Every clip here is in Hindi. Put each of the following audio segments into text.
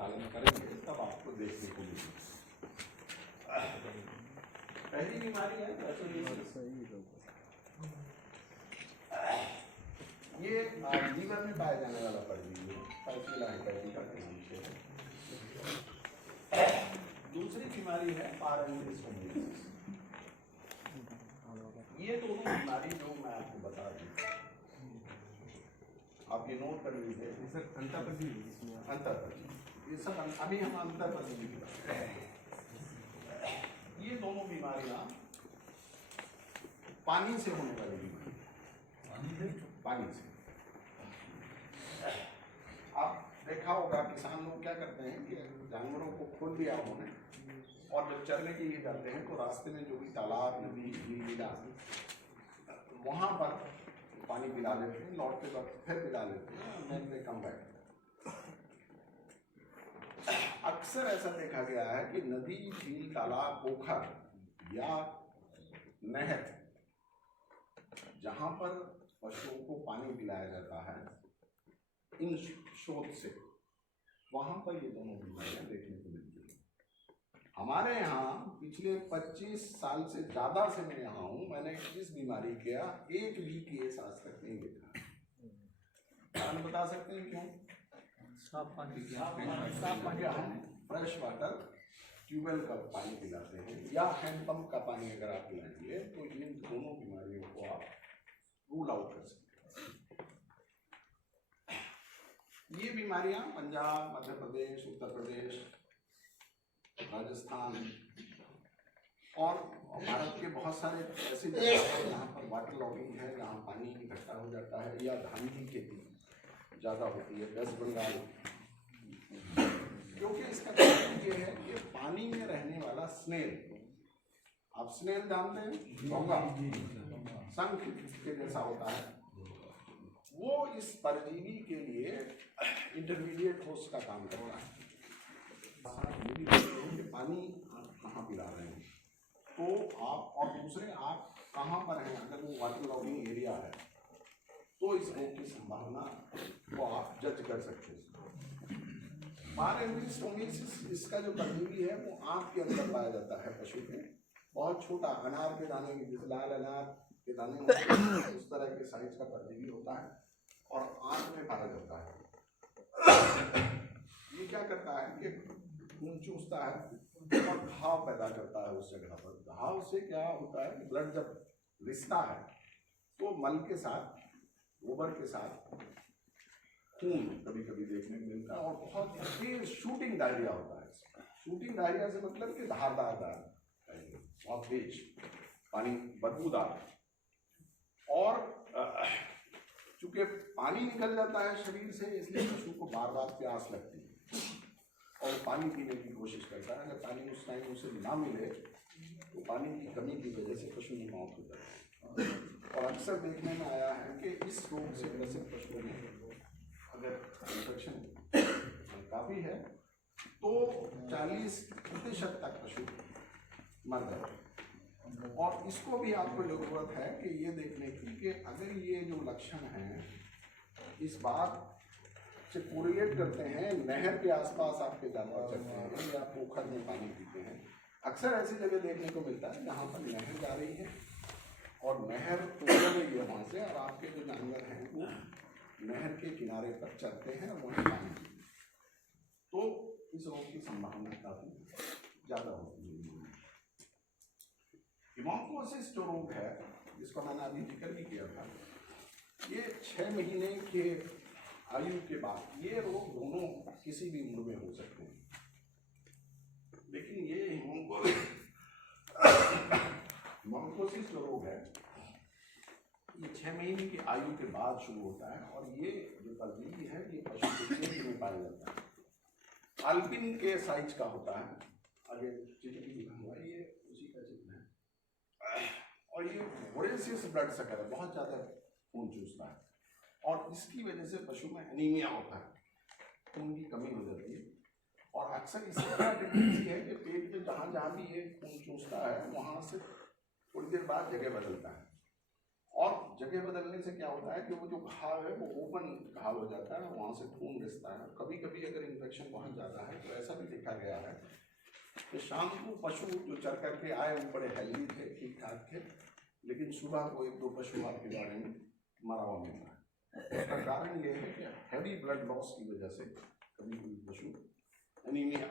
पालन करेंगे तब आपको देखने को मिलेगी। पहली बीमारी है ये लीवर में पाया जाने वाला परजीवी है, पैसिला हेपेटिका के नाम से। दूसरी बीमारी है पारंजिस। ये दोनों बीमारी जो मैं आपको बता दूं, आप ये नोट कर लीजिए। सर अंतःपरजीवी, ये सब अभी हम अंतःपरजीवी की बात कर रहे हैं। ये दोनों बीमारियां पानी से होने वाली बीमारी, पानी से। आप देखा होगा किसान लोग क्या करते हैं कि जानवरों को खोल दिया उन्होंने, और जब चरने के लिए जाते हैं तो रास्ते में जो भी तालाब, नदी, झील मिला वहां पर पानी पिला लेते हैं, लौटते वक्त फिर पिला लेते हैं, देन दे कम बैक। अक्सर ऐसा देखा गया है कि नदी, झील, तालाब, पोखर या नहर जहां पर पशुओं को पानी पिलाया जाता है इन शोध से, वहां पर ये दोनों बीमारियां देखने को मिलती हैं। हमारे यहाँ पिछले 25 साल से ज्यादा से मैं यहाँ हूँ, मैंने इस बीमारी का एक भी केस आज तक नहीं देखा। कारण बता सकते हैं क्यों? साफ पानी, हम फ्रेश वाटर ट्यूबवेल का पानी पिलाते हैं या हैंडपंप का पानी अगर आप पिलाएंगे तो इन दोनों बीमारियों को आप रूल आउट कर सकते हैं। ये बीमारियां पंजाब, मध्य प्रदेश, उत्तर प्रदेश, राजस्थान और भारत के बहुत सारे ऐसे जगह हैं जहाँ पर वाटर लॉगिंग है, जहाँ पानी इकट्ठा हो जाता है, या धान की खेती ज़्यादा होती है, वेस्ट बंगाल। क्योंकि इसका कारण ये है कि पानी में रहने वाला स्नेल, आप स्नेल जानते हैं, घोंघा, शंख के जैसा होता है, वो इस परजीवी के लिए इंटरमीडिएट होस्ट का काम करता है। पानी आप कहाँ पिला रहे हैं तो आप, और दूसरे आप कहाँ पर हैं, अगर वो वाटर लॉगिंग एरिया है तो इस रोग की संभावना को आप जज कर सकते हैं। पारंजिस इसका जो परजीवी है वो आंख के अंदर पाया जाता है पशु के, बहुत छोटा, अनार के दाने की, लाल अनार के दाने होते हैं उस तरह के साइज का परजीवी होता है और आंख में पाया जाता है। ये क्या करता है कि खून चूसता है और घाव पैदा करता है उस जगह पर। घाव से क्या होता है कि ब्लड जब रिसता है तो मल के साथ, गोबर के साथ खून कभी कभी देखने को मिलता है और बहुत तेज शूटिंग डायरिया होता है। शूटिंग डायरिया से मतलब कि धारदार डायरिया, बहुत तेज पानी, बदबूदार। और चूंकि पानी निकल जाता है शरीर से, इसलिए पशु को बार बार प्यास लगती है और पानी पीने की कोशिश करता है। अगर पानी उस टाइम उसे ना मिले तो पानी की कमी की वजह से पशु की मौत हो जाती है। और अक्सर देखने में आया है कि इस रोग से ग्रसित पशुओं में अगर इन्फेक्शन काफ़ी है तो 40% तक पशु मर जाते हैं। और इसको भी आपको ज़रूरत है कि ये देखने की कि अगर ये जो लक्षण हैं इस बात से कोरिलेट करते हैं, नहर के आसपास आपके जानवर चलते हैं या पोखर में पानी पीते हैं। अक्सर ऐसी जगह देखने को मिलता है जहाँ पर नहर जा रही है और नहर उतर रही है वहाँ से, और आपके जो जानवर हैं वो नहर के किनारे पर चलते हैं और वहीं पानी पीते हैं, तो इस रोग की संभावना काफ़ी ज़्यादा होती है। हिमोकोसिस जो रोग है जिसको मैंने अभी जिक्र भी किया था, ये 6 महीने के आयु के बाद ये रोग दोनों किसी भी उम्र में हो सकते हैं। लेकिन ये हिमोकोसिस जो रोग है ये 6 महीने की आयु के बाद शुरू होता है और ये जो परजीवी है ये पशु के पेट में पाया जाता है। अल्पिन के साइज का होता है, आगे चित्र भी दिखाऊंगा, ये उसी का चित्र है। और ये वोरेसियस ब्लड सकर है, बहुत ज़्यादा खून चूसता है और इसकी वजह से पशु में एनीमिया होता है, खून की कमी हो जाती है। और अक्सर इसकी क्या टेंडेंसी है कि पेट में जहाँ जहाँ भी ये खून चूसता है वहाँ से थोड़ी देर बाद जगह बदलता है और जगह बदलने से क्या होता है कि वो जो घाव है वो ओपन घाव हो जाता है, वहाँ से खून रिसता है। कभी कभी अगर इन्फेक्शन बहुत ज़्यादा है तो ऐसा भी देखा गया है कि शाम को पशु जो चर करके आए वो बड़े हेल्दी थे, ठीक ठाक थे, लेकिन सुबह को 1-2 पशु आपके बारे में मरा हुआ मिल रहा है। उसका कारण ये है कि हैवी ब्लड लॉस की वजह से कभी कभी पशु एनीमिया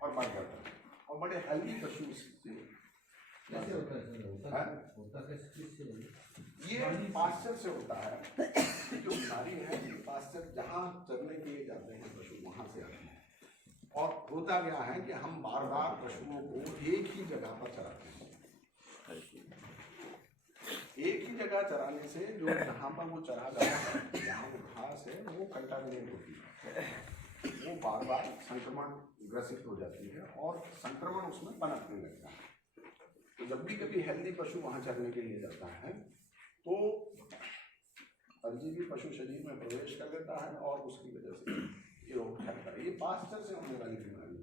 और मर जाता है। और बड़े हेल्दी पशु कैसे होता है? ये पास्चर से होता है। जो बीमारी है ये पास्चर जहाँ चरने के लिए जाते हैं पशु वहाँ से आते हैं। और होता क्या है कि हम बार बार पशुओं को एक ही जगह पर चराते हैं। एक ही जगह चराने से जो जहाँ पर वो चरा जाता है, जहाँ वो घास है वो कंटामिनेट होती है, वो बार बार संक्रमण ग्रसित हो जाती है और संक्रमण उसमें पनपने लगता है। तो जब भी कभी हेल्दी पशु वहाँ चरने के लिए जाता है तो परजीवी पशु शरीर में प्रवेश कर लेता है और उसकी वजह से ये रोग फैलता है। ये पास्चर से होने वाली बीमारी है।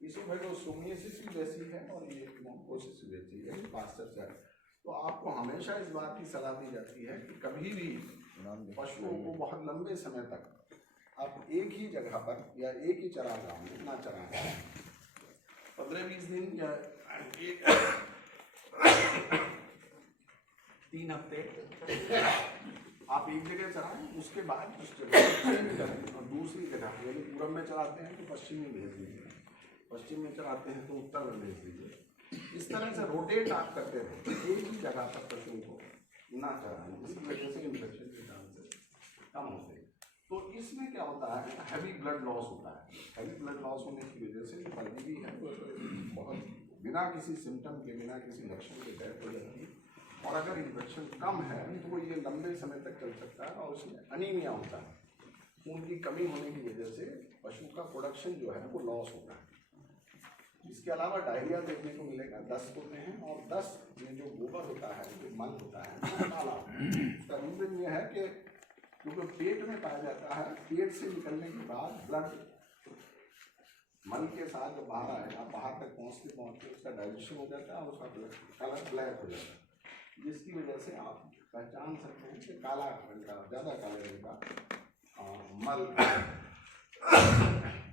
इसोफेगोसोमियासिस भी वैसी है और ये मोनोकोसिस भी वैसी है, ये पास्चर से है। तो आपको हमेशा इस बात की सलाह दी जाती है कि कभी भी पशुओं को बहुत लंबे समय तक आप एक ही जगह पर या एक ही चरागाह में ना चराएं। 15-20 दिन या 3 हफ्ते आप एक जगह चराएं, उसके बाद उस जगह चेंज करें और दूसरी जगह, यदि पूरब में चराते हैं तो पश्चिम में भेज दीजिए, पश्चिम में चराते हैं तो उत्तर में भेज दीजिए। इस तरह से रोटेट आप करते रहें, एक ही जगह पर पशुओं को ना चराएं, इसकी वजह से इन्फेक्शन के चांसेस कम होते हैं। तो इसमें क्या होता है, हैवी ब्लड लॉस होता है। हैवी ब्लड लॉस होने की वजह से जो परजीवी है वो बहुत बिना किसी सिम्टम के, बिना किसी लक्षण के डेथ हो जाती है। और अगर इन्फेक्शन कम है तो ये लंबे समय तक चल सकता है और उसमें अनीमिया होता है। खून की कमी होने की वजह से पशु का प्रोडक्शन जो है वो लॉस होता है। इसके अलावा डायरिया देखने को मिलेगा, दस्त होते हैं और दस्त में जो गोबर होता है, जो मल होता है वो काला होता है। उसका रीजन ये है कि क्योंकि पेट में पाया जाता है, पेट से निकलने के बाद ब्लड मल के साथ जब बाहर आएगा, बाहर तक पहुँचते उसका डाइजेशन हो जाता है और उसका कलर ब्लैक हो जाता है, जिसकी वजह से आप पहचान सकते हैं कि काला रंग का, ज़्यादा काले रंग का मल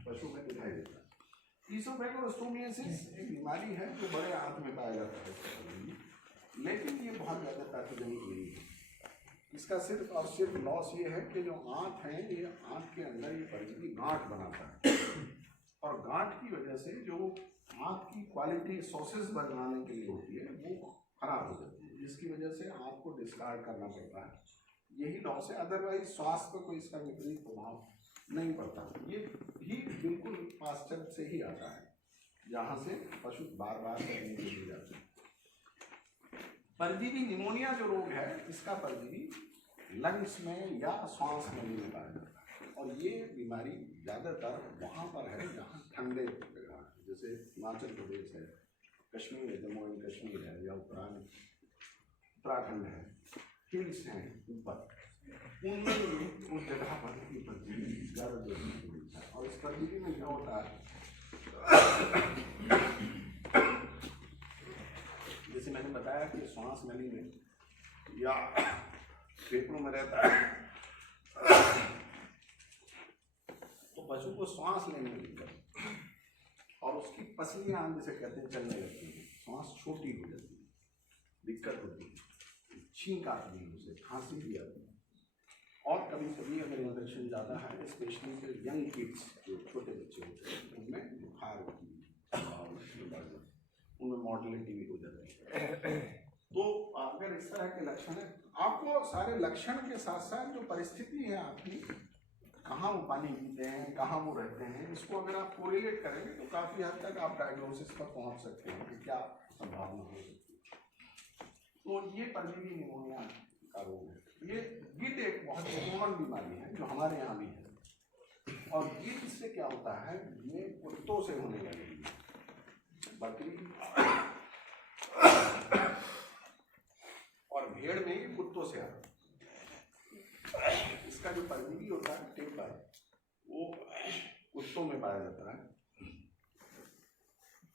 पशु में दिखाई देता है। इसोफेगोसोमियासिस एक बीमारी है जो बड़े आंत में पाया जाता है, लेकिन ये बहुत ज़्यादा पैथोजेनिक नहीं है। इसका सिर्फ और सिर्फ लॉस ये है कि जो आंत है, ये आंत के अंदर ये परजीवी गांठ बनाता है और गांठ की वजह से जो आंत की क्वालिटी सॉसेज बनाने के लिए होती है वो खराब हो जाती है, जिसकी वजह से आपको डिस्कार्ड करना पड़ता है। यही लॉस है, अदरवाइज स्वास्थ्य पर कोई इसका विपरीत प्रभाव नहीं पड़ता। ये भी बिल्कुल पास्चर से ही आता है, जहाँ से पशु बार बार करने के लिए जाते हैं। परजीवी निमोनिया जो रोग है, इसका परजीवी लंग्स में या श्वास नली में पाया जाता है और ये बीमारी ज़्यादातर वहाँ पर है जहाँ ठंडे जगह है, जैसे हिमाचल प्रदेश है, कश्मीर है, जम्मू एंड कश्मीर है या उत्तराखंड है, हिल्स हैं ऊपर, उनमें उस जगह पर परजीवी ज़्यादा देखने को मिलता है। और इस परजीवी में क्या होता है, जैसे मैंने बताया कि श्वास नली में या फेफड़ों में रहता है तो पशु को श्वास लेने में दिक्कत और उसकी पसलियाँ जिसे कहते हैं चलने लगती हैं, श्वास छोटी हो जाती है, दिक्कत होती है, छींक आती है, उसे खांसी भी आती है। और कभी कभी अगर इन्फेक्शन ज़्यादा है, स्पेशली फिर यंग किड्स जो छोटे बच्चे होते हैं उनमें बुखार होती है, उनमें मॉर्टेलिटी भी हो जाती है। तो अगर इस तरह के लक्षण है, आपको सारे लक्षण के साथ साथ जो परिस्थिति है आपकी, कहाँ वो पानी पीते हैं, कहाँ वो रहते हैं, इसको अगर आप कोरिलेट करेंगे तो काफ़ी हद तक आप डायग्नोसिस पर पहुँच सकते हैं कि क्या संभावना हो सकती है। तो ये परजीवी निमोनिया का रोग है। ये गिट एक बहुत कॉमन बीमारी है जो हमारे यहाँ भी है। और गिट से क्या होता है, ये कुत्तों से होने वाली है, बकरी और भेड़ में ही कुत्तों से आता है। इसका जो परजीवी होता है टेपर, वो कुत्तों में पाया जाता है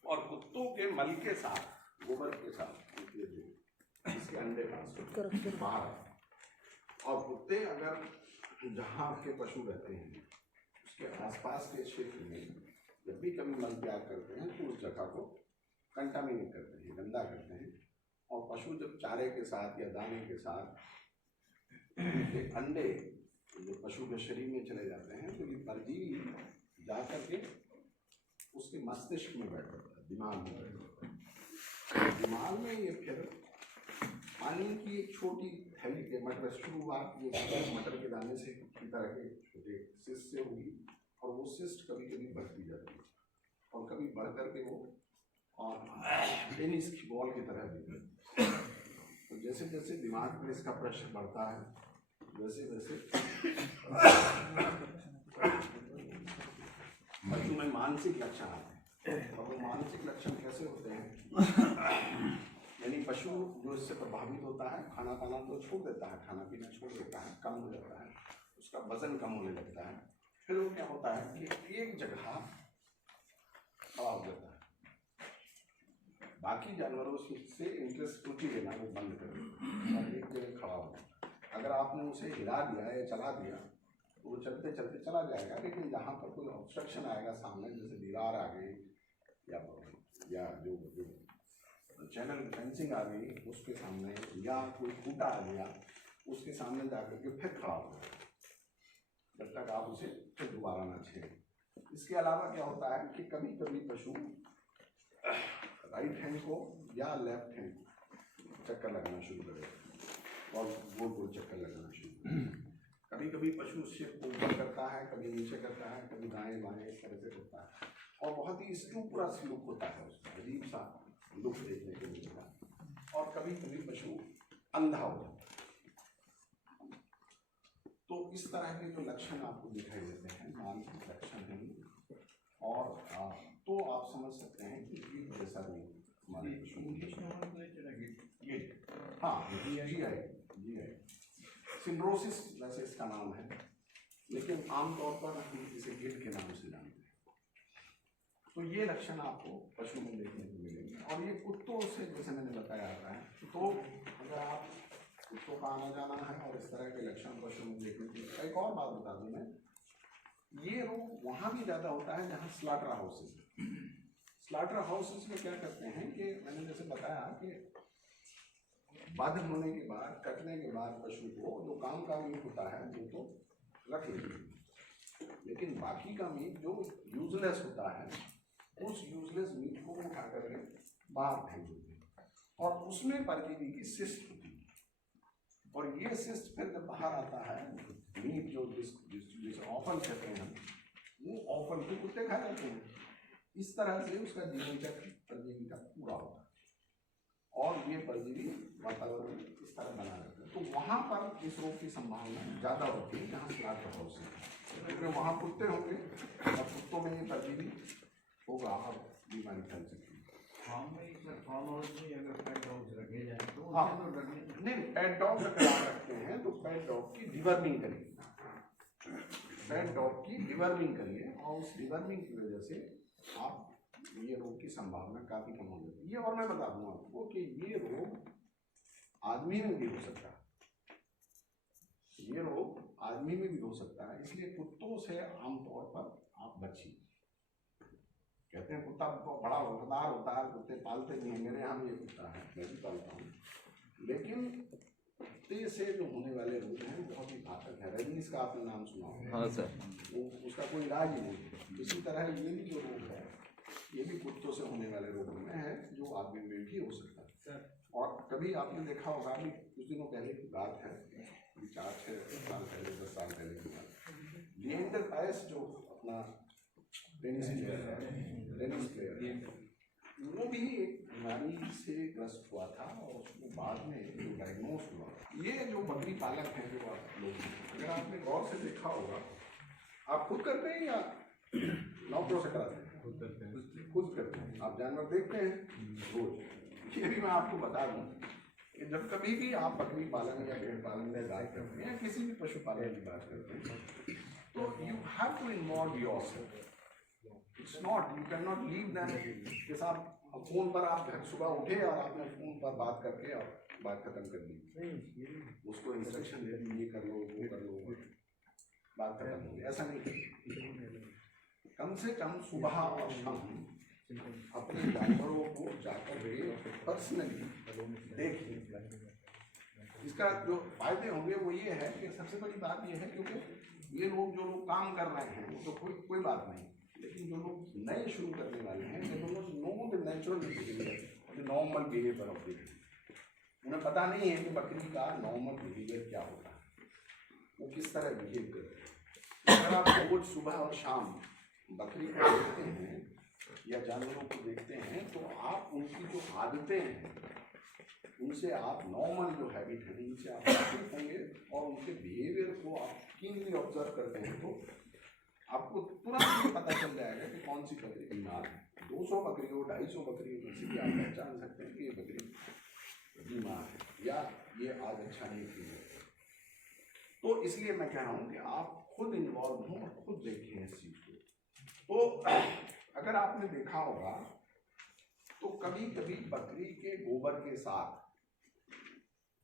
और कुत्तों के मल के साथ गोबर के साथ इसके अंडे बाहर आए। और कुत्ते अगर जहाँ आपके पशु रहते हैं उसके आसपास के क्षेत्र में जब भी कभी मल त्याग करते हैं तो उस जगह को कंटामिनेट करते हैं, गंदा करते हैं। और पशु जब चारे के साथ या दाने के साथ उनके अंडे जो पशु के शरीर में चले जाते हैं तो ये परजीवी जा करके उसके मस्तिष्क में बैठ जाता है, दिमाग में बैठ जाता है। दिमाग में ये फिर पानी की एक छोटी थैली के मतलब शुरुआत ये मटर के दाने से की तरह के छोटे सिस्ट से होगी और वो सिस्ट कभी कभी बढ़ती जाती है और कभी बढ़ करके वो और टेनिस की बॉल की तरह भी। तो जैसे जैसे दिमाग में इसका प्रेशर बढ़ता है वैसे वैसे पशु में मानसिक लक्षण आते हैं। और वो मानसिक लक्षण कैसे होते हैं? यानी पशु जो इससे प्रभावित होता है खाना खाना तो छोड़ देता है, खाना पीना छोड़ देता है, कम हो जाता है, उसका वजन कम होने लगता है। फिर वो क्या होता है कि एक जगह खड़ा हो जाता है, बाकी जानवरों से इंटरेस्ट रुचि लेना वो बंद कर देता है, एक जगह खड़ा हो जाता है। अगर आपने उसे हिला दिया या चला दिया तो वो चलते चलते चला जाएगा, लेकिन जहाँ पर कोई ऑब्स्ट्रक्शन आएगा सामने, जैसे दीवार आ गई या जो चैनल फेंसिंग आ गई उसके सामने या कोई खूंटा आ गया उसके सामने जाकर के फिर खड़ा हो जाएगा जब तक आप उसे फिर दोबारा ना छेड़ें। इसके अलावा क्या होता है कि कभी कभी पशु राइट हैंड को या लेफ्ट हैंड को चक्कर लगाना शुरू करेगा और गोल गोल चक्कर लगाना शुरू करेगा। कभी कभी पशु सिर को ऊपर करता है, कभी नीचे करता है, कभी दाएं बाएं इस तरह से करता है और बहुत ही स्टूपरा लुक होता है उसका, अजीब सा लुक देखने को मिलता है। और कभी कभी पशु अंधा हो जाता है। तो इस तरह के जो लक्षण आपको दिखाई देते हैं मानसिक लक्षण हैं और तो आप समझ सकते हैं कि गिल्ट जैसा रोग हमारे पशु GI सिंड्रोसिस वैसे इसका नाम है, लेकिन आमतौर पर हम इसे गिल्ट के नाम से जानते हैं। तो ये लक्षण आपको पशु में देखने को मिलेंगे और ये कुत्तों से जैसे मैंने बताया आता है। तो अगर आप कुत्तों का आना जाना है और इस तरह के लक्षण पशु में देखने को, एक और बात बता दूं मैं, ये रोग वहाँ भी ज़्यादा होता है जहाँ स्लॉटर हाउसेस है। स्लॉटर हाउसेस में क्या करते हैं कि मैंने जैसे बताया कि वध होने के बाद, कटने के बाद पशु को जो काम का मीट होता है वो तो रख लेते, लेकिन बाकी का मीट जो यूजलेस होता है उस यूजलेस मीट को उठा करके बाहर फेंक देते हैं और उसमें परजीवी की सिस्ट होती है। और ये सिस्ट फिर जब बाहर आता है मीट जो जिस ऑफल कहते हैं वो ऑफल को कुत्ते खा जाते हैं। इस तरह से उसका जीवन चक्र परजीवी का पूरा होता है और ये परजीवी वातावरण में इस तरह बना रहता है। तो वहाँ पर इस रोग की संभावना ज़्यादा होती है जहाँ स्लॉटर हाउस है, क्योंकि वहाँ कुत्ते होंगे और कुत्तों में ये परजीवी होगा और बीमारी फैल सकती है। फार्म हाउस में अगर पेट डॉग्स रखे जाए तो हाँ नहीं, पेट डॉग अगर आप रखते हैं तो पेट डॉग की डिवर्मिंग करिए, पेट डॉग की डिवर्मिंग करिए और उस डिवर्मिंग की वजह से आप ये रोग की संभावना काफ़ी कम हो जाती है। ये और मैं बता दूँ आपको कि ये रोग आदमी में भी हो सकता है, ये रोग आदमी में भी हो सकता है, इसलिए कुत्तों से आमतौर पर आप बचिए। कहते हैं कुत्ता बड़ा वफादार होता है, कुत्ते पालते नहीं हैं, मेरे यहाँ भी ये कुत्ता है, मैं भी पालता हूँ, लेकिन कुत्ते से जो होने वाले रोग हैं बहुत ही घातक है। रेबीज का आपने नाम सुना होगा? हाँ सर। वो उसका कोई इलाज ही नहीं। इसी तरह ये भी जो रोग है ये भी कुत्तों से होने वाले रोगों में है जो आदमी में भी हो सकता है। और कभी आपने देखा होगा, अभी कुछ दिनों पहले की बात है, 4-6 साल पहले, 10 साल पहले की बात, लिएंडर पायस जो अपना टेनिस प्लेयर वो भी एक बीमारी से ग्रस्त हुआ था और उसको बाद में जो डायग्नोस हुआ। ये जो बकरी पालक हैं जो आप लोग, अगर आपने गौर से देखा होगा, आप खुद करते हैं या नौकरों से कराते हैं? खुद करते हैं। आप जानवर देखते हैं रोज। ये भी मैं आपको बता दूं कि जब कभी भी आप बकरी पालन या भेड़ पालन में बात करते हैं या किसी भी पशु पालन की बात करते हैं तो you have to involve yourself. It's not, you can not leave them कि साहब अब फोन पर आप घर सुबह उठे और आपने फोन पर बात करके और बात खत्म कर दी, उसको इंस्ट्रक्शन दे दी ये कर लो वो कर लो, बात खत्म हो गई। ऐसा नहीं, कम से कम सुबह और शाम अपने जानवरों को जाकर के पर्सनली देखिए। इसका जो फायदे होंगे वो ये है कि सबसे बड़ी बात ये है, क्योंकि ये लोग जो लोग काम कर रहे हैं वो तो कोई बात नहीं, लेकिन जो लोग नए शुरू करने वाले हैं they do not know the natural behavior, the normal behavior of the bee। उन्हें पता नहीं है कि बकरी का नॉर्मल बिहेवियर क्या होता है, वो किस तरह बिहेव करते हैं। अगर आप रोज सुबह और शाम बकरी को देखते हैं या जानवरों को देखते हैं तो आप उनकी जो आदतें हैं उनसे आप नॉर्मल जो हैबिट है उनसे आप वाकिफ होंगे और उनके बिहेवियर को आप कीनली ऑब्जर्व करते हैं तो आपको तुरंत ये पता चल जाएगा कि कौन सी बकरी बीमार है। 200 बकरी हो 250 बकरी हो किसी भी आप पहचान सकते हैं कि ये बकरी बीमार है या ये आज अच्छा नहीं फील है। तो इसलिए मैं कह रहा हूँ कि आप खुद इन्वॉल्व हों और खुद देखें इस चीज़ को। तो अगर आपने देखा होगा तो कभी कभी बकरी के गोबर के साथ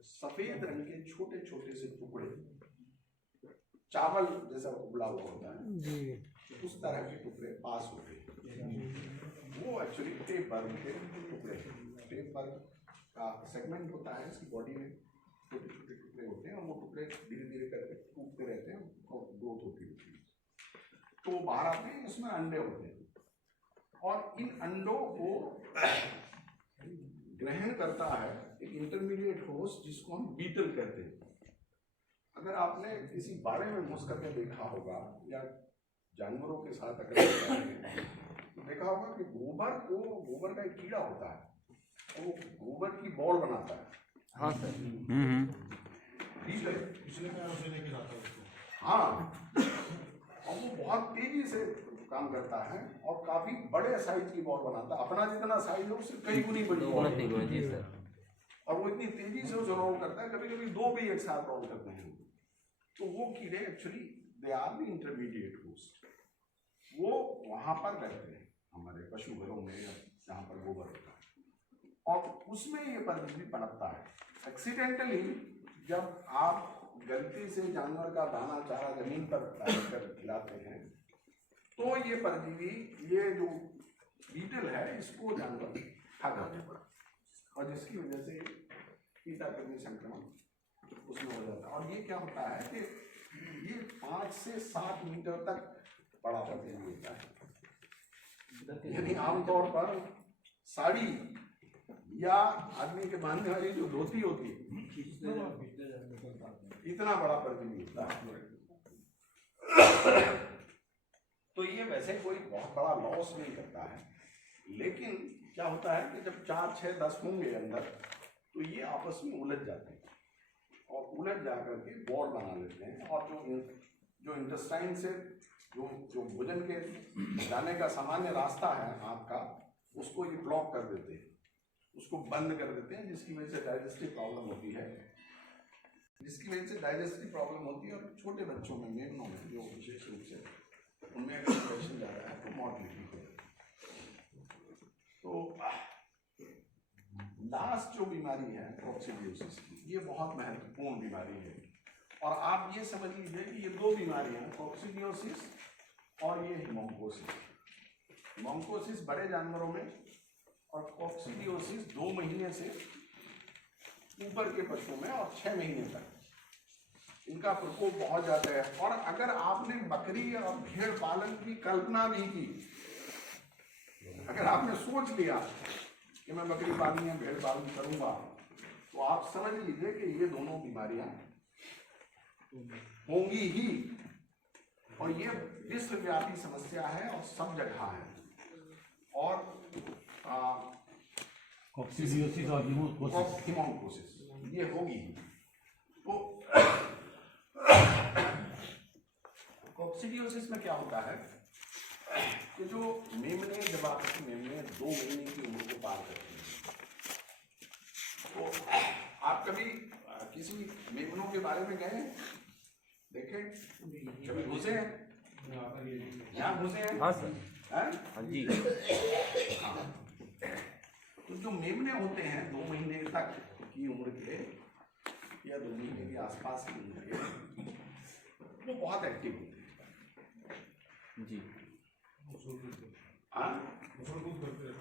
सफेद रंग के छोटे छोटे से टुकड़े, चावल जैसा उबला हुआ होता है उस तरह के टुकड़े पास होते हैं, वो एक्चुअली टेप वर्म के टुकड़े। टेप वर्म का सेगमेंट होता है इसकी बॉडी में, छोटे छोटे टुकड़े होते हैं और वो टुकड़े धीरे धीरे करके टूटते रहते हैं और ग्रोथ होती रहती है। तो बाहर आते हैं, उसमें अंडे होते हैं और इन अंडों को ग्रहण करता है एक इंटरमीडिएट होस्ट जिसको हम बीटल कहते हैं। अगर आपने किसी बाड़े में घुस करके देखा होगा या जानवरों के साथ अगर देखा होगा कि गोबर का एक कीड़ा होता है और वो गोबर की बॉल बनाता है। हाँ सर। बीटल पिछले पैरों से लेके जाता है उसको। हाँ, और वो बहुत तेजी से काम करता है और काफी बड़े साइज की बॉल बनाता है, अपना जितना साइज हो उससे कई गुनी बड़ी बॉल जी सर। और वो इतनी तेजी से उसे रोल करता है, कभी कभी दो भी एक साथ रोल करते हैं। तो वो कीड़े actually they are the intermediate host, वो वहां पर रहते हैं हमारे पशु घरों में जहाँ पर गोबर होता है और उसमें ये परजीवी पनपता है। एक्सीडेंटली जब आप गलती से जानवर का दाना चारा जमीन पर डालकर खिलाते हैं तो ये परजीवी, ये जो बीटल है इसको जानवर खा जाते हैं और जिसकी वजह से पीताकृमि संक्रमण उसमें हो जाता है। और ये क्या होता है कि ये 5 से 7 मीटर तक बड़ा परजीवी होता है, यानी आमतौर पर साड़ी या आदमी के बांधने वाली जो धोती होती है इतना बड़ा परजीवी होता है। तो ये वैसे कोई बहुत बड़ा लॉस नहीं करता है, लेकिन क्या होता है कि जब 4, 6, 10 होंगे अंदर तो ये आपस में उलझ जाते हैं और उलझ जाकर के बॉल बना लेते हैं और जो इंटेस्टाइन से जो भोजन के जाने का सामान्य रास्ता है आपका उसको ये ब्लॉक कर देते हैं, उसको बंद कर देते हैं, जिसकी वजह से डाइजेस्टिव प्रॉब्लम होती है और छोटे बच्चों में, मेमनों में जो विशेष रूप से उनमें अगर इन्फेक्शन जा रहा है तो मॉर्टलिटी हो जाती है। तो लास्ट जो बीमारी है कॉक्सिडियोसिस की, ये बहुत महत्वपूर्ण बीमारी है और आप ये समझ लीजिए कि ये 2 बीमारियां, कॉक्सिडियोसिस और ये हिमोंकोसिस। हिमोंकोसिस बड़े जानवरों में और कॉक्सिडियोसिस 2 महीने से ऊपर के पशुओं में और 6 महीने तक इनका प्रकोप बहुत ज्यादा है। और अगर आपने बकरी और भेड़ पालन की कल्पना भी की, अगर आपने सोच लिया कि मैं बकरी पालनी या भेड़ पालन करूंगा, तो आप समझ लीजिए कि ये दोनों बीमारियां होंगी ही और ये विश्वव्यापी समस्या है और सब जगह है। और कॉक्सिडियोसिस और हिमोंकोसिस ये होगी। तो कॉक्सिडियोसिस में क्या होता है कि जो मेमने, जब आपकी मेमने 2 महीने की उम्र को पार करती हैं, तो आप कभी किसी मेमनों के बारे में गए देखे, कभी घुसे हैं यहाँ घुसे हैं? हाँ सर। हाँ हाँ जी। तो जो मेमने होते हैं 2 महीने तक की उम्र के या 2 महीने के आसपास की उम्र के, वो बहुत एक्टिव होते हैं जी। हाँ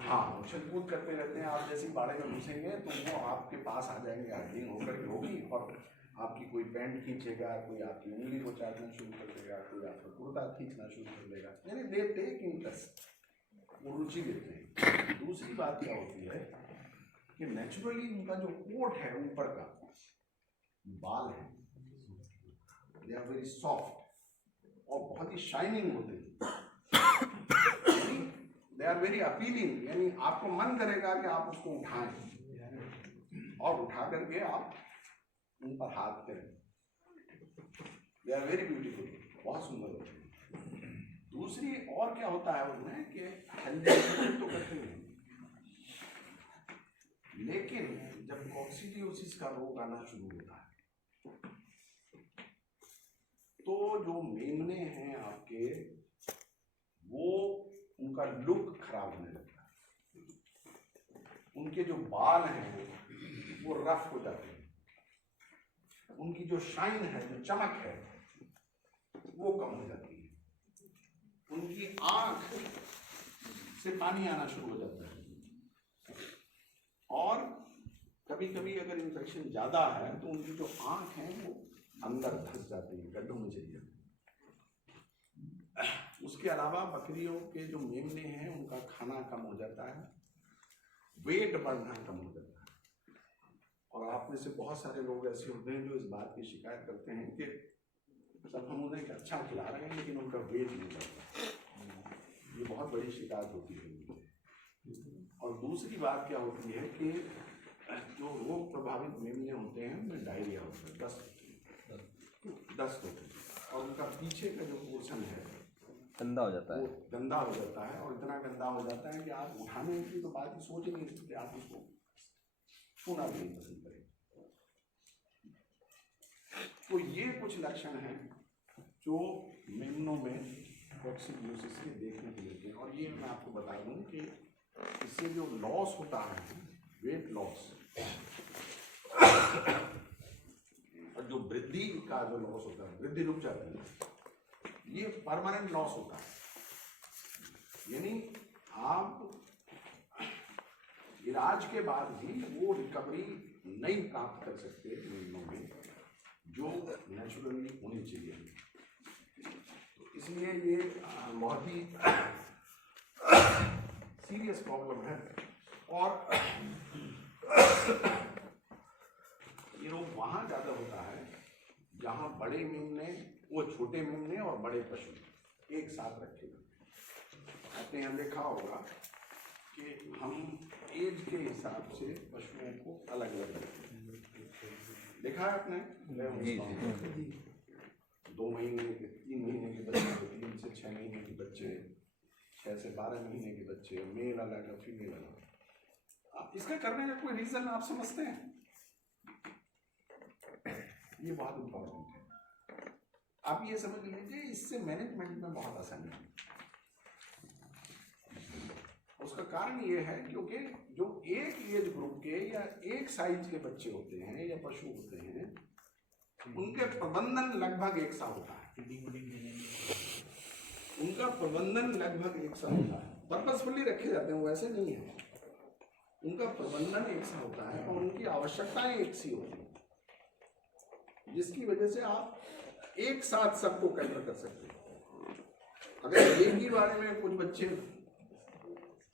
हाँ, उछल कूद करते रहते हैं। आप जैसे ही बाड़े में घुसेंगे तो वो आपके पास आ जाएंगे, हाइडिंग होकर के होगी, और आपकी कोई पैंट खींचेगा, कोई आपकी उंगली को चाटना शुरू कर देगा, कोई आपका कुर्ता खींचना शुरू कर देगा। यानी दे टेक इंटरेस्ट, वो रुचि लेते हैं। दूसरी बात क्या होती है कि नेचुरली उनका जो कोट है, ऊपर का बाल है, दे आर वेरी सॉफ्ट और बहुत ही शाइनिंग होते हैं, दे आर वेरी अपीलिंग। यानी आपको मन करेगा कि आप उसको उठाएं और उठा करके आप उन पर हाथ करें। दे आर वेरी ब्यूटीफुल, बहुत सुंदर होते हैं। दूसरी और क्या होता है उनमें कि हेल्दी तो करते हैं, लेकिन जब कॉक्सिडियोसिस का रोग आना शुरू होता है तो जो मेमने हैं आपके, वो उनका लुक खराब होने लगता है, उनके जो बाल हैं वो रफ हो जाते हैं, उनकी जो शाइन है, जो चमक है, वो कम हो जाती है, उनकी आंख से पानी आना शुरू हो जाता है, और कभी कभी अगर इन्फेक्शन ज्यादा है तो उनकी जो आंख है वो अंदर धंस जाती है, गड्ढों में चली जाती है। उसके अलावा बकरियों के जो मेमने हैं उनका खाना कम हो जाता है, वेट बढ़ना कम हो जाता है, और आप में से बहुत सारे लोग ऐसे होते हैं जो इस बात की शिकायत करते हैं कि सब हम उन्हें अच्छा खिला रहे हैं लेकिन उनका वेट नहीं बढ़ता। ये बहुत बड़ी शिकायत होती है उनकी। और दूसरी बात क्या होती है कि जो रोग प्रभावित मेमने होते हैं उनमें डायरिया होता है, दस्त होते हैं, और उनका पीछे का जो पोर्शन है गंदा हो जाता है, वो गंदा हो जाता है, और इतना गंदा हो जाता है कि आप उठाने की तो बात ही सोच ही नहीं सकते, आप उसको छूना भी नहीं पसंद करें। तो ये कुछ लक्षण हैं जो मेमनों में कॉक्सिडियोसिस के देखने को मिलते हैं। और ये मैं आपको बता दूं कि इससे जो लॉस होता है, वेट लॉस, और जो वृद्धि का जो लॉस होता है, वृद्धि रुक जाती है, ये परमानेंट लॉस होता है। यानी आप इलाज के बाद भी वो रिकवरी नहीं प्राप्त कर सकते मेमनों में जो नेचुरली होनी चाहिए। तो इसलिए ये बहुत ही सीरियस प्रॉब्लम है, और ये रोग वहाँ ज़्यादा होता है जहाँ बड़े मेमने, वो छोटे मेमने और बड़े पशु एक साथ रखे जाते। आपने यहाँ देखा होगा कि हम एज के हिसाब से पशुओं को अलग अलग रखते हैं। देखा है आपने? 2 महीने के, 3 महीने के बच्चे, 3 से 6 महीने के बच्चे, 6 से 12 महीने के बच्चे, मेल अलग है, फीमेल अलग। इसका करने का कोई रीजन आप समझते हैं? ये बहुत इम्पोर्टेंट है। आप ये समझ लीजिए, इससे मैनेजमेंट में बहुत आसानी है। उसका कारण ये है क्योंकि जो एक एज ग्रुप के या एक साइज के बच्चे होते हैं या पशु होते हैं, उनके प्रबंधन लगभग एक सा होता है। उनका प्रबंधन लगभग एक सा होता है, पर्पसफुली रखे जाते हैं, वैसे नहीं है। उनका प्रबंधन एक सा होता है और उनकी आवश्यकताएं एक सी होती हैं, जिसकी वजह से आप एक साथ सबको कैटर कर सकते हैं। अगर एक ही बारे में कुछ बच्चे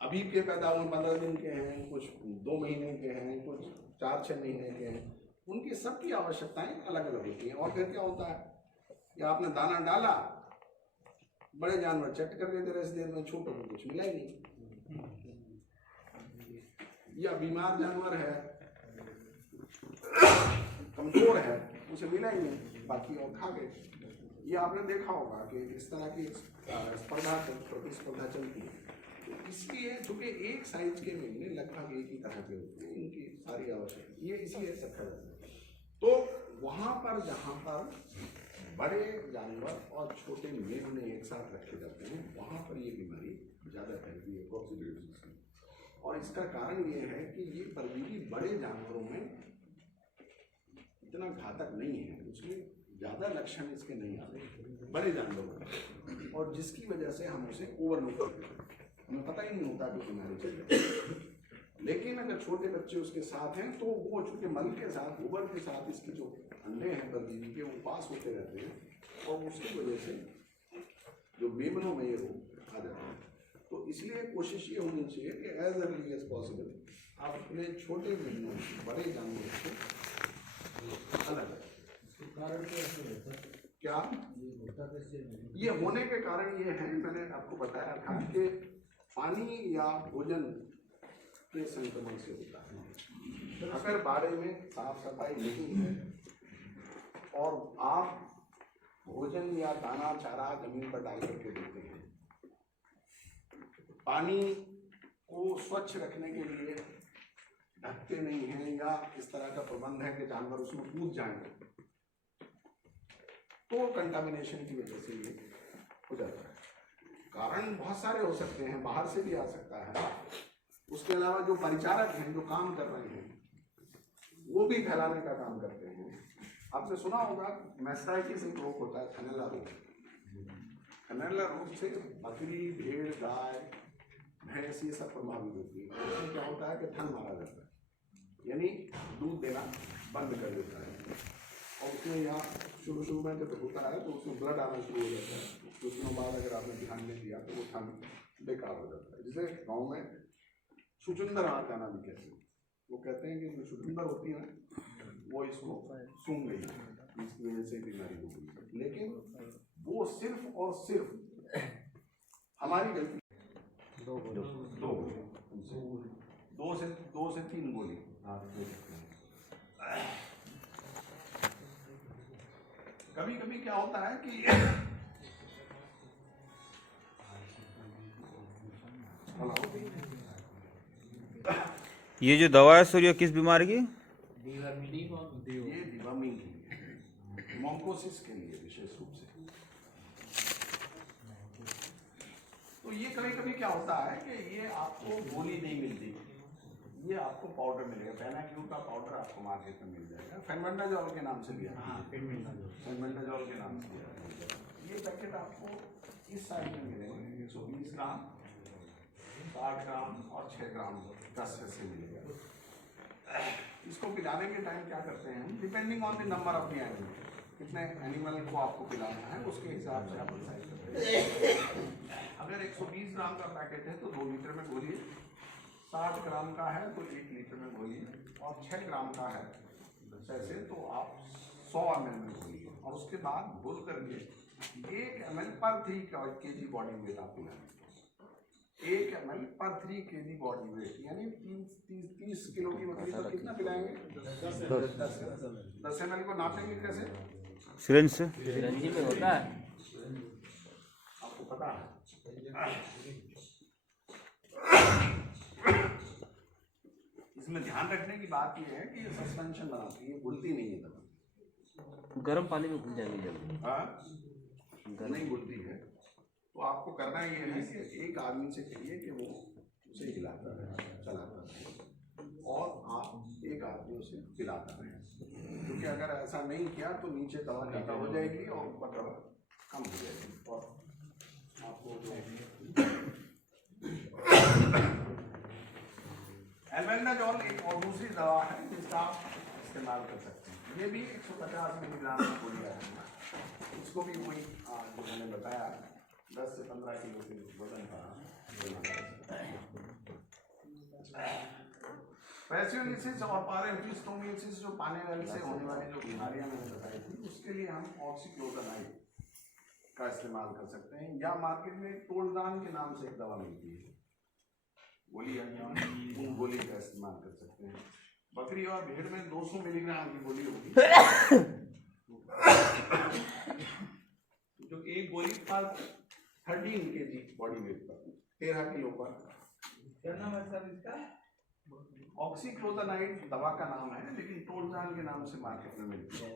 अभी के पैदा हुए 15 दिन के हैं, कुछ 2 महीने के हैं, कुछ 4-6 महीने के हैं, उनकी सबकी आवश्यकताएं अलग अलग होती हैं। और फिर क्या होता है कि आपने दाना डाला, बड़े जानवर चट कर देते रहे, इस देर में छोटों को कुछ मिला ही नहीं, या बीमार जानवर है, कमजोर है, उसे मिला ही नहीं, बाकी और खा गए। ये आपने देखा होगा कि इस तरह की प्रतिस्पर्धा चलती है। तो इसलिए चूंकि एक साइज के मेमने लगभग एक ही तरह के होते हैं, इनकी सारी आवश्यकता ये इसीलिए रखा जाता है। तो वहाँ पर जहाँ पर बड़े जानवर और छोटे मेमने एक साथ रखे जाते हैं, वहाँ पर ये बीमारी ज़्यादा फैलती है कॉक्सिडियोसिस की। और इसका कारण ये है कि ये परजीवी बड़े जानवरों में इतना घातक नहीं है, उसमें ज़्यादा लक्षण इसके नहीं आते बड़े जानवरों में, और जिसकी वजह से हम उसे ओवर नहीं करते, हमें पता ही नहीं होता कि बीमारी चल रही है। लेकिन अगर छोटे बच्चे उसके साथ हैं तो वो चूंकि मल के साथ, गोबर के साथ इसके जो अंडे हैं परजीवी के, वो पास होते रहते हैं, और उसकी वजह से जो मेमनों में ये रोग आ जाता है। तो इसलिए कोशिश ये होनी चाहिए कि एज अर्ली एज पॉसिबल आप अपने छोटे मेमनों बड़े जानवरों को अलग रखें। कारण कैसे होता है? क्या ये होता कैसे है? ये होने के कारण ये है, मैंने आपको बताया था कि पानी या भोजन के संक्रमण से होता है। अगर बाड़े में साफ सफाई नहीं है और आप भोजन या दाना चारा जमीन पर डाल करके देते हैं, पानी को स्वच्छ रखने के लिए ढकते नहीं हैं, या इस तरह का प्रबंध है कि जानवर उसमें कूद जाएंगे, तो कंटामिनेशन की वजह से ये हो जाता है। कारण बहुत सारे हो सकते हैं, बाहर से भी आ सकता है। उसके अलावा जो परिचारक हैं, जो काम कर रहे हैं, वो भी फैलाने का काम करते हैं। आपने सुना होगा मैस्टाइटिस एक रोग होता है, खनेला रोग। खनेला रोग से बकरी, भेड़, गाय, भैंस ये सब प्रभावित होती है। उसमें क्या होता है कि थन मारा जाता है, यानी दूध देना बंद कर देता है, और उसमें यहाँ शुरू में जब होता है तो उसमें ब्लड आना शुरू हो जाता है। कुछ दिनों बाद अगर आपने ध्यान नहीं दिया तो वो थन बेकार हो जाता है। जैसे गाँव में छुचुंदर आना भी कहते हैं, वो कहते हैं कि जो छुचुंदर होती है वो इसको सूंघ गई, इसकी वजह से बीमारी हो गई। लेकिन वो सिर्फ और सिर्फ हमारी गलती, दो से तीन गोली आप दे सकते हैं। कभी कभी क्या होता है कि ये जो दवा है सर, ये किस बीमारी की? ये डिवर्मिंग के लिए, मोंकोसिस के लिए विशेष रूप से। तो ये कभी कभी क्या होता है कि ये आपको गोली नहीं मिलती, ये आपको पाउडर मिलेगा। पेनाक्यूर का पाउडर आपको मार्केट में मिल जाएगा, फेनबेंडाजोल के नाम से लिया, फेनबेंडाजोल के नाम से लिया। ये पैकेट आपको इस साइज में मिलेंगे, 120 ग्राम, 60 ग्राम और 6 ग्राम 10 से मिलेगा। इसको पिलाने के टाइम क्या करते हैं, depending on the number of the animal, कितने एनिमल को आपको पिलाना है उसके हिसाब से आप डिसाइड करते हैं। अगर 120 ग्राम का पैकेट है तो 2 लीटर में घोलिए, 60 ग्राम का है तो 1 लीटर में घोलिए, और 6 ग्राम का है जैसे तो आप 100 ml में घोलिए, और उसके बाद घोल करके 1 ml पर 3 kg बॉडी वेट आप पिलाएं। 1 ml पर 3 kg बॉडी वेट, यानी 30 किलो की बकरी को कितना पिलाएंगे? 10 ml को नापेंगे कैसे? सिरिंज से। सिरंजी में होता है, आपको पता है? इसमें ध्यान रखने की बात यह है कि ये सस्पेंशन बनाती है, घुलती नहीं है दवा। गर्म पानी में घुल जाएंगे जब। हाँ, नहीं घुलती है। तो आपको करना ये है कि एक आदमी से कहिए कि वो उसे हिलाता रहे, चलाता रहे, और आप एक आदमी उसे पिलाता रहे, क्योंकि अगर ऐसा नहीं किया तो नीचे दवा ज़्यादा हो जाएगी और ऊपर दवा कम हो जाएगी। और आपको एल्बेंडाजोल एक और दूसरी दवा है जिसका आप इस्तेमाल कर सकते हैं। ये भी 150 मिलीग्राम की गोली है, इसको भी वही जो मैंने बताया 10 से 15 किलो के वजन का पैसियोलिसिस और पारेम्फिस्टोमियोसिस जो पाने वाले से होने वाली जो बीमारियां मैंने बताई थी, उसके लिए हम ऑक्सीक्लोरोक्विन का इस्तेमाल कर सकते हैं, या मार्केट में टोल्डान के नाम से एक दवा मिलती है, गोली, उन गोली का इस्तेमाल कर सकते हैं। बकरी और भेड़ में 200 मिलीग्राम की गोली होगी, जो एक गोली पर 13 kg बॉडी वेट पर, 13 किलो पर। क्या नाम है सर इसका? ऑक्सीक्लोरोक्विन दवा का नाम है, लेकिन टोल्डान के नाम से मार्केट में मिलती है।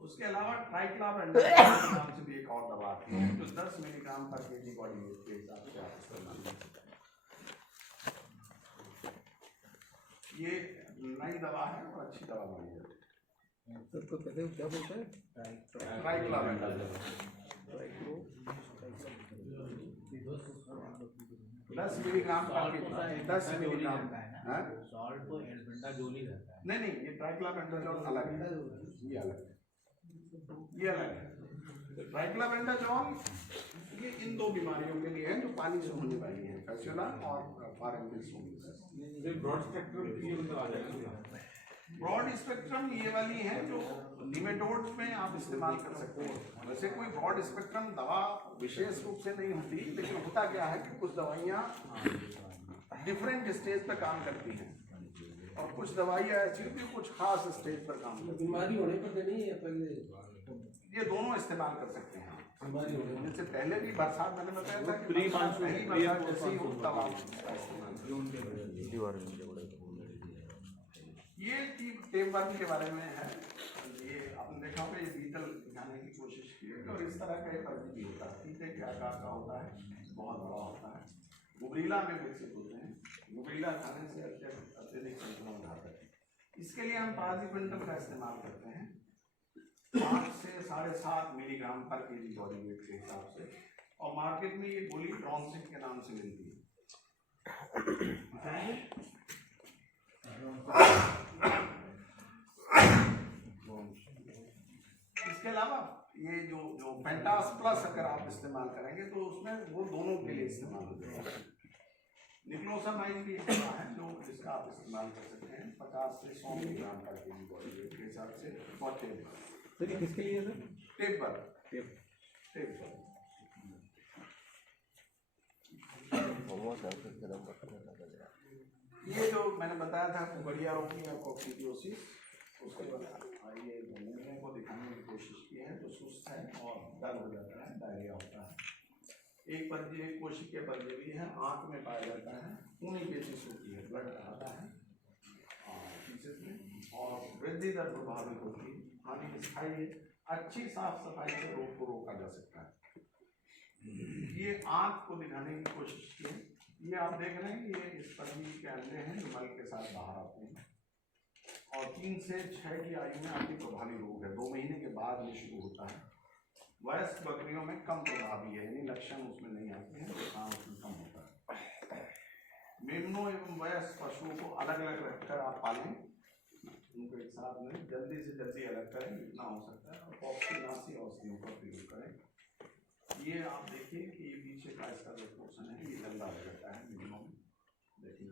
उसके अलावा ट्राइक्लाबेंडाजोल के नाम से भी एक और दवा आती है, जो 10 मिलीग्राम पर kg बॉडी वेट के हिसाब से आप इस्तेमाल कर सकते हैं। ये नई दवा है और अच्छी दवा बनी है। सबको कहते हैं क्या बोलते हैं? ट्राइक्लोबेंडाजोल 10 मिलीग्राम का 10 मिलीग्राम है। सॉल्ट तो एल्बेंडाजोल ही रहता है। नहीं ये ट्राइक्लोबेंडाजोल अलग है, ये अलग है, ये अलग है। ट्राइक्लोबेंडाजोल ये इन दो बीमारियों के लिए है जो पानी से होने वाली है, फैसुला और फारेंजिस। ब्रॉड स्पेक्ट्रम ब्रॉड स्पेक्ट्रम ये वाली है जो निमेटोड्स में आप इस्तेमाल कर सकते हैं। वैसे कोई ब्रॉड स्पेक्ट्रम दवा विशेष रूप से नहीं होती, लेकिन होता क्या है कि कुछ दवाइयाँ डिफरेंट स्टेज पर काम करती हैं और कुछ दवाइयाँ ऐसी होती हैं कुछ खास स्टेज पर काम करती हैं। बीमारी होने पर देनी है पहले, ये दोनों इस्तेमाल कर सकते हैं। बीमारी होने इससे पहले भी बरसात मैंने बताया था कि पहली बरसात जैसी हो तब आप इसका इस्तेमाल करें। ये टेपवर्म के बारे में है। ये आपने देखा होगा, ये बीटल दिखाने की कोशिश की है और इस तरह का एक परजीवी होता है, फीते के आकार का होता है, बहुत बड़ा होता है, गुबरीला में विकसित होते हैं। गुबरीला खाने से अत्यधिक संक्रमण घातक है। इसके लिए हम पाराजिपेंटल का इस्तेमाल करते हैं 5 से 7.5 मिलीग्राम पर केजी बॉडी वेट के हिसाब से, और मार्केट में ये गोली ट्रॉन्सिक के नाम से मिलती है। इसके अलावा ये जो पेंटास प्लस अगर आप इस्तेमाल करेंगे तो उसमें वो दोनों के लिए इस्तेमाल हो जाएगा। निक्लोसामाइन भी एक दवा है जो जिसका आप इस्तेमाल कर सकते हैं 50 से 100 मिलीग्राम पर केजी बॉडी वेट के हिसाब से। सर ये किसके लिए है? टेपर ये जो मैंने बताया था बढ़िया रोगी या कॉक्सिडियोसिस, उसके बाद ये मुंह को दिखाने की कोशिश की है तो सुस्त है और दर्द हो जाता है, डायरिया होता है। एक कोशिकीय परजीवी है, आंख में पाया जाता है, खूनी पेशिश होती है, ब्लड आता है और वृद्धि दर प्रभावित होती है। हानि स्थायी है, अच्छी साफ सफाई से रोग को रोका जा सकता है। ये आंख को दिखाने की कोशिश की है। ये आप देख रहे हैं, ये इस परजीवी के अंडे हैं जो मल के साथ बाहर आते हैं और 3 से 6 की आयु में अति प्रभावी रोग है। 2 महीने के बाद ये शुरू होता है। वयस्क बकरियों में कम प्रभावी है, यानी लक्षण उसमें नहीं आते हैं, काम उसमें कम होता है। मेमनों एवं वयस्क पशुओं को अलग अलग रखकर आप पालें, उनको एक साथ में जल्दी से जल्दी अलग करें जितना हो सकता है, और पॉक्सीनासी औषधियों का प्रयोग करें। ये आप देखिए कि ये पीछे का इसका जो पोर्शन है ये गंदा हो जाता है मेमनों में, देखिए।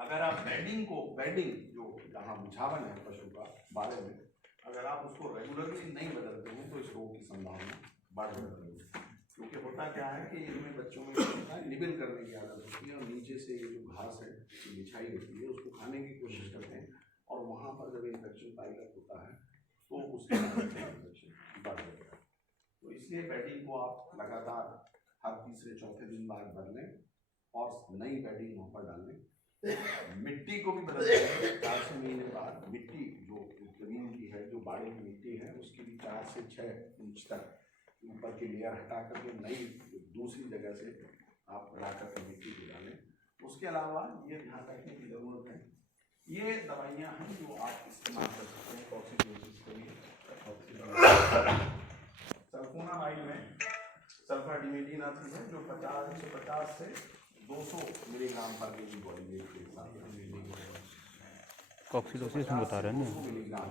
अगर आप बेडिंग जो जहाँ बिछावन है पशु का बारे में, अगर आप उसको रेगुलरली नहीं बदलते हैं तो इस रोग की संभावना बढ़ जाती है। क्योंकि होता क्या है कि इनमें बच्चों में निबिल करने की आदत होती है और नीचे से ये जो घास है बिछाई होती है उसको खाने की कोशिश करते हैं और वहाँ पर जब इन्फेक्शन पाइलअप होता है तो उसके इन्फेक्शन बढ़ जाता है। तो इसलिए बेडिंग को आप लगातार हर 3-4 दिन बाद बदलें और नई बेडिंग वहाँ पर डालें। मिट्टी को भी बदलते हैं 4 महीने बाद। मिट्टी जो जमीन की है, जो बाड़ी की मिट्टी है, उसकी भी 4 से 6 इंच तक ऊपर की लेयर हटा करके नई दूसरी जगह से आप ला करके मिट्टी को डालें। उसके अलावा ये ध्यान रखने की ज़रूरत है, ये दवाइयाँ हैं जो आप इस्तेमाल कर सकते हैं कॉक्सिडियोसिस के लिए। सल्फोनामाइड में सल्फाडिमेडिन आती है जो 50 से 200 मिलीग्राम पर केजी बॉडी वेट के साथ कॉक्सिडियोसिस में बता रहे हैं 200 मिलीग्राम।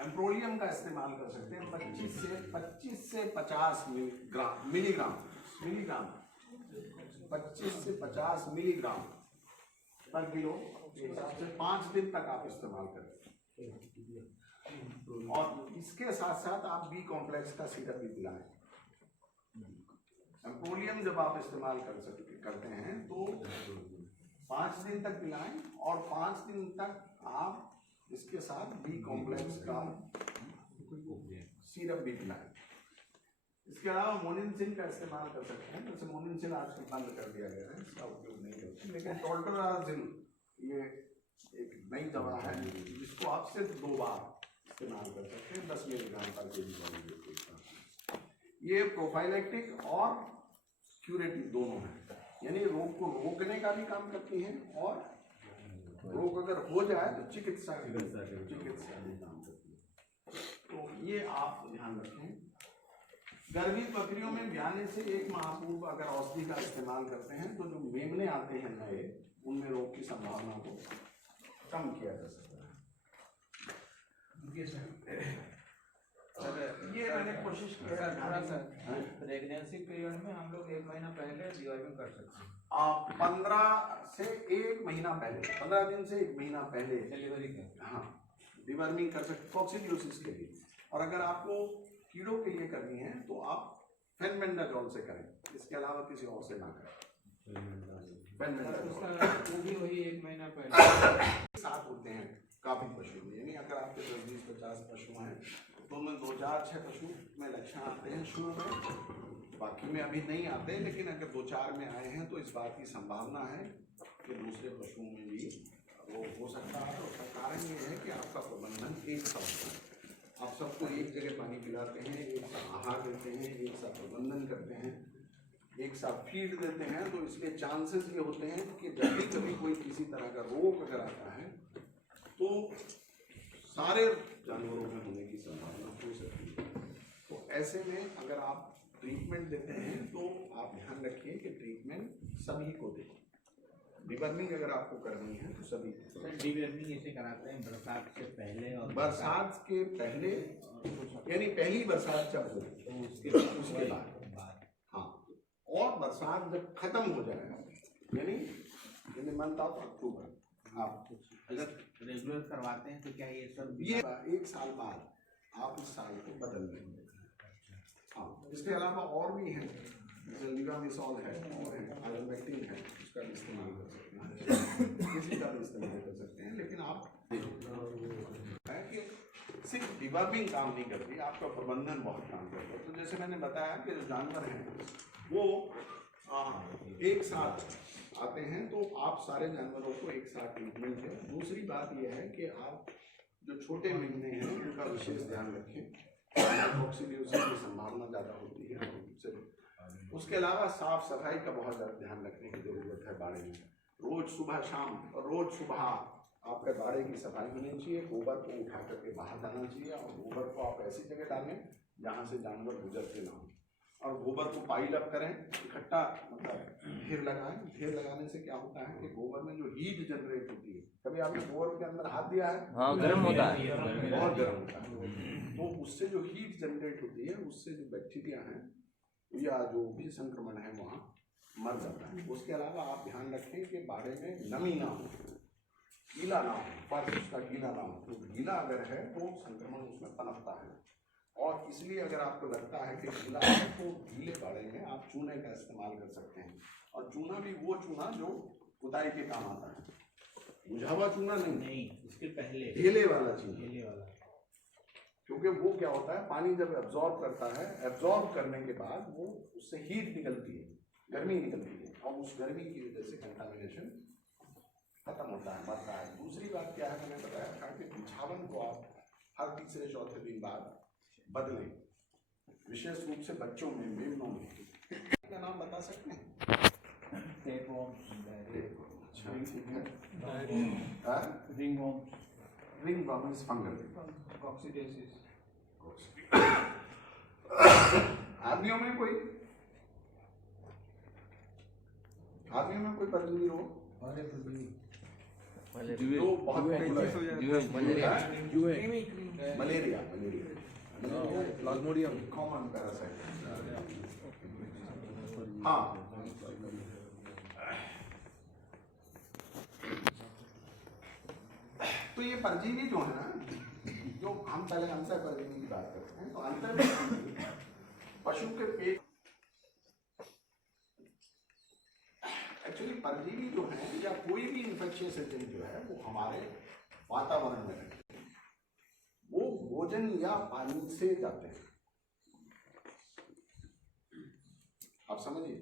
एम्प्रोलियम का इस्तेमाल कर सकते हैं 25 से 50 मिलीग्राम 25 से 50 मिलीग्राम पर किलो के हिसाब से 5 दिन तक आप इस्तेमाल करें। और इसके साथ साथ आप बी कॉम्प्लेक्स का सिरप भी पिलाएं। एम्प्रोलियम जब आप इस्तेमाल करते हैं तो 5 दिन तक पिलाएं और 5 दिन तक आप इसके साथ बी कॉम्प्लेक्स का सिरप भी पिलाएं। इसके अलावा मोनिनसिन का इस्तेमाल कर सकते हैं, जैसे मोनिनसिन आजकल बंद कर दिया गया है, इसका उपयोग नहीं होता, लेकिन टोल्टोराजिल ये एक नई दवा है जिसको आप सिर्फ 2 बार इस्तेमाल कर सकते हैं 10 मिलीग्राम पर केजी बॉडी वेट के हिसाब से। ये प्रोफाइलेक्टिक और क्यूरेटिव दोनों है, यानी रोग को रोकने का भी काम करती हैं और रोग अगर हो जाए तो चिकित्सा भी काम करती है। तो ये आप ध्यान रखें। गर्भी बकरियों में ब्याने से 1 माह पूर्व अगर औषधि का इस्तेमाल करते हैं तो जो मेमने आते हैं नए, उनमें रोग की संभावना को कम किया जा सकता है। ये मैंने कोशिश की है थोड़ा सा। प्रेगनेंसी पीरियड में हम लोग 1 महीना पहले डिवर्मिंग कर सकते हैं। आप 15 से 1 महीना पहले, 15 दिन से 1 महीना पहले डिलीवरी के हाँ डिवर्मिंग कर सकते कॉक्सिडियोसिस के लिए। और अगर आपको कीड़ों के लिए करनी है तो आप फेनबेंडाजोल से करें, इसके अलावा किसी और से ना करें। फेनबेंडाजोल वो भी वही 1 महीना पहले साथ होते हैं काफी पशु में, यानी अगर आपके 10-20-50 पशु हैं तो उनमें 2-4-6 पशु में लक्षण आते हैं शुरू में, बाकी में अभी नहीं आते, लेकिन अगर 2-4 में आए हैं तो इस बात की संभावना है कि दूसरे पशुओं में भी वो हो सकता है। उसका कारण ये है कि आपका प्रबंधन एक सा होता है, आप सबको एक जगह पानी पिलाते हैं, एक साथ आहार देते हैं, एक साथ प्रबंधन करते हैं, एक साथ फीड देते हैं, तो इसलिए चांसेस ये होते हैं कि जब भी कभी कोई किसी तरह का रोग अगर आता है तो सारे जानवरों में होने की संभावना हो सकती है। तो ऐसे में अगर आप ट्रीटमेंट देते हैं तो आप ध्यान रखिए कि ट्रीटमेंट सभी को दें। डिवर्मिंग अगर आपको करनी है तो सभी डिवर्मिंग इसे कराते हैं बरसात से पहले और बरसात के पहले, यानी पहली बरसात जब हो तो उसके बाद हाँ, और बरसात जब खत्म हो जाए यानी मंथ ऑफ अक्टूबर आप अगर रेगुलर करवाते हैं तो क्या ये सब ये 1 साल बाद आप इस साल को बदल लेंगे। हाँ, इसके अलावा और भी हैं, जैसे लिगामिसॉल है और है आइलोमेक्टिन है, उसका भी इस्तेमाल कर सकते हैं, किसी का भी इस्तेमाल कर सकते हैं, लेकिन आप है कि सिर्फ डिवर्मिंग काम नहीं करती, आपका प्रबंधन बहुत काम करता है। तो जैसे मैंने बताया कि जो जानवर हैं वो एक साथ आते हैं तो आप सारे जानवरों को एक साथ ट्रीटमेंट दें। दूसरी बात यह है कि आप जो छोटे मेमने हैं उनका विशेष ध्यान रखें, कॉक्सिडियोसिस की संभावना ज़्यादा होती है। उसके अलावा साफ सफाई का बहुत ज़्यादा ध्यान रखने की ज़रूरत है। बाड़े में रोज़ सुबह शाम और रोज़ सुबह आपके बाड़े की सफाई होनी चाहिए, गोबर को उठा करके बाहर डालना चाहिए और गोबर को आप ऐसी जगह डालें जहाँ से जानवर गुजरते ना हो, और गोबर को पाइल अप करें, इकट्ठा मतलब ढेर लगाएं। ढेर लगाने से क्या होता है कि गोबर में जो हीट जनरेट होती है, कभी आपने गोबर के अंदर हाथ दिया है? हाँ, गर्म होता है, बहुत गर्म होता है। तो उससे जो हीट जनरेट होती है उससे जो बैक्टीरिया हैं या जो भी संक्रमण है वहाँ मर जाता है। उसके अलावा आप ध्यान रखें कि बाड़े में नमी ना हो, गीला ना हो, फर्श उसका गीला ना हो। तो गीला अगर है तो संक्रमण उसमें पनपता है, और इसलिए अगर आपको लगता है कि गीला है तो गीले बाड़े में आप चूने का इस्तेमाल कर सकते हैं। और चूना भी वो चूना जो कुदाई के काम आता है, बुझा हुआ चूना नहीं, इसके पहले ढेले वाला चूना। ढेले वाला, क्योंकि वो क्या होता है, पानी जब एब्जॉर्ब करता है, एब्जॉर्ब करने के बाद वो उससे हीट निकलती है, गर्मी निकलती है, और उस गर्मी की वजह से कंटामिनेशन खत्म होता है, मरता है। दूसरी बात क्या है, मैंने बताया था कि बिछावन को आप हर तीसरे-चौथे दिन बाद बदलें, विशेष रूप से बच्चों में, मेमनों में। क्या नाम बता सकते हैं? अच्छा, ठीक है। Ringworm is fungal. कॉक्सिडियोसिस, आदमियों में कोई परजीवी रोग जो बहुत मलेरिया प्लाज्मोडियम कॉमन पैरासाइट। हाँ, तो ये परजीवी जो है ना, जो हम पहले अंतर परजीवी की बात करते हैं, तो अंतर पशु के पेट, एक्चुअली परजीवी जो है या कोई भी इन्फेक्शियस एजेंट जो है वो हमारे वातावरण में रहते हैं, वो भोजन या पानी से जाते हैं। आप समझिए,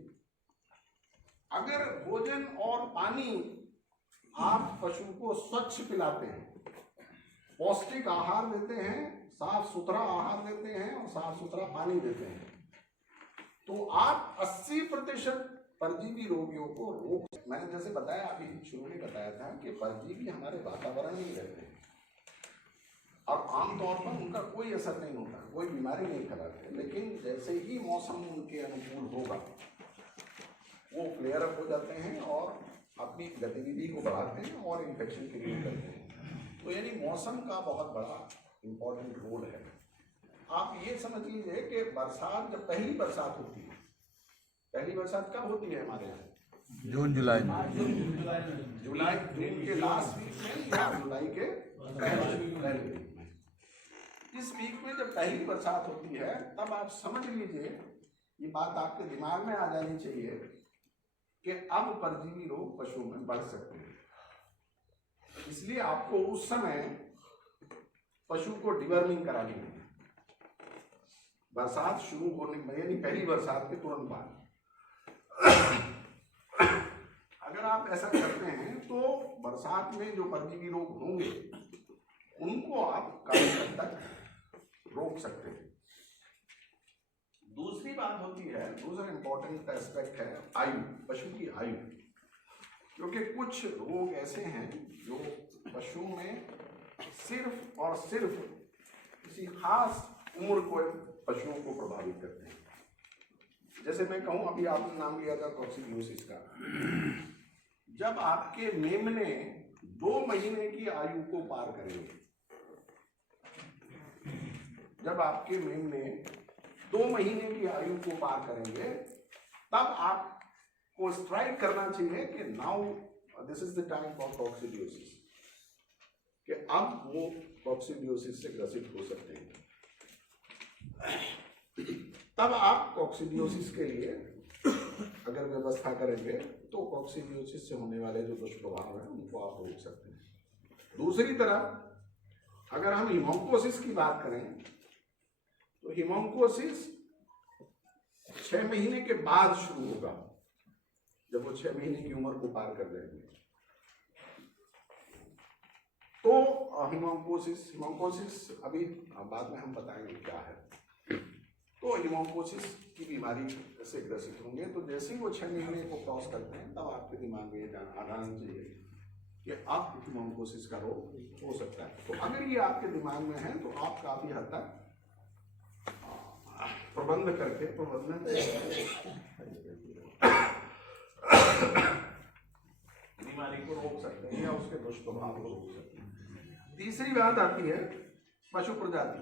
अगर भोजन और पानी आप पशु को स्वच्छ पिलाते हैं, पौष्टिक आहार देते हैं, साफ सुथरा आहार देते हैं और साफ सुथरा पानी देते हैं, तो आप 80% परजीवी रोगियों को रोक। मैंने जैसे बताया, अभी शुरू में बताया था कि परजीवी हमारे वातावरण में ही रहते हैं और आमतौर पर उनका कोई असर नहीं होता, कोई बीमारी नहीं फैलाते, लेकिन जैसे ही मौसम उनके अनुकूल होगा वो फ्लेयर अप हो जाते हैं और अपनी गतिविधि को बढ़ाते हैं और इन्फेक्शन क्रिएट करते हैं। तो यानी मौसम का बहुत बड़ा इम्पोर्टेंट रोल है। आप ये समझ लीजिए कि बरसात, जब पहली बरसात होती है, पहली बरसात कब होती है हमारे यहाँ? जून जुलाई जून के लास्ट वीक में या जुलाई के पहले वीक में। इस वीक में जब पहली बरसात होती है तब आप समझ लीजिए, ये बात आपके दिमाग में आ जानी चाहिए कि अब परजीवी रोग पशुओं में बढ़ सकते हैं। इसलिए आपको उस समय पशु को डिवर्मिंग करानी है, बरसात शुरू होने में, यानी पहली बरसात के तुरंत बाद। अगर आप ऐसा करते हैं तो बरसात में जो परजीवी रोग होंगे उनको आप काफी हद तक रोक सकते हैं। दूसरी बात होती है, दूसरा इंपॉर्टेंट एस्पेक्ट है आयु, पशु की आयु। क्योंकि कुछ रोग ऐसे हैं जो पशु में सिर्फ और सिर्फ किसी खास उम्र को पशुओं को प्रभावित करते हैं। जैसे मैं कहूं, अभी आपने नाम लिया था कॉक्सिडियोसिस का। जब आपके मेमने 2 महीने की आयु को पार करेंगे, जब आपके मेमने 2 महीने की आयु को पार करेंगे, तब आपको स्ट्राइक करना चाहिए कि now this is the time for coccidiosis, कि अब वो कॉक्सिडियोसिस से ग्रसित हो सकते हैं। तब आप कॉक्सिडियोसिस के लिए अगर व्यवस्था करेंगे तो कॉक्सिडियोसिस से होने वाले जो दुष्प्रभाव हैं उनको आप रोक सकते हैं। दूसरी तरफ अगर हम हिमोंकोसिस की बात करें तो हिमोंकोसिस 6 महीने के बाद शुरू होगा, जब वो 6 महीने की उम्र को पार कर जाएंगे। तो हिमोंकोसिस अभी बाद में हम बताएंगे क्या है। तो हिमोंकोसिस की बीमारी से ग्रसित होंगे तो जैसे ही वो 6 महीने को क्रॉस करते हैं तब आपके दिमाग में ये आना चाहिए कि अब हिमोंकोसिस का रोग हो सकता है। तो अगर ये आपके दिमाग में है तो आप काफी हद तक प्रबंधन बीमारी को रोक सकते हैं या उसके दुष्प्रभाव को रोक सकते हैं। तीसरी बात आती है पशु प्रजाति।